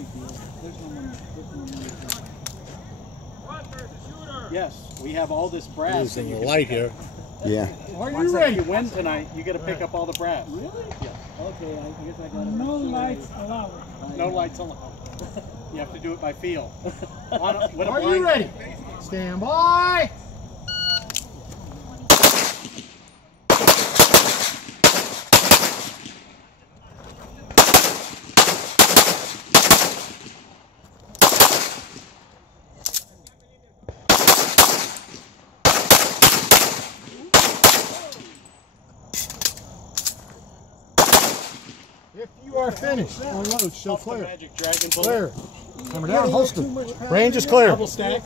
big deal. There's no money. Yes, we have all this brass. In the light here. Yeah. Are Once you ready? you win tonight, you get to pick up all the brass. Really? Yeah. Okay, I guess I got it. No lights allowed. No lights allowed. You have to do it by feel. Are you ready? Stand by. If you are finished, on load, show clear. Magic dragon bullet. Clear. Hammer down, holster. Range is clear. Double stack.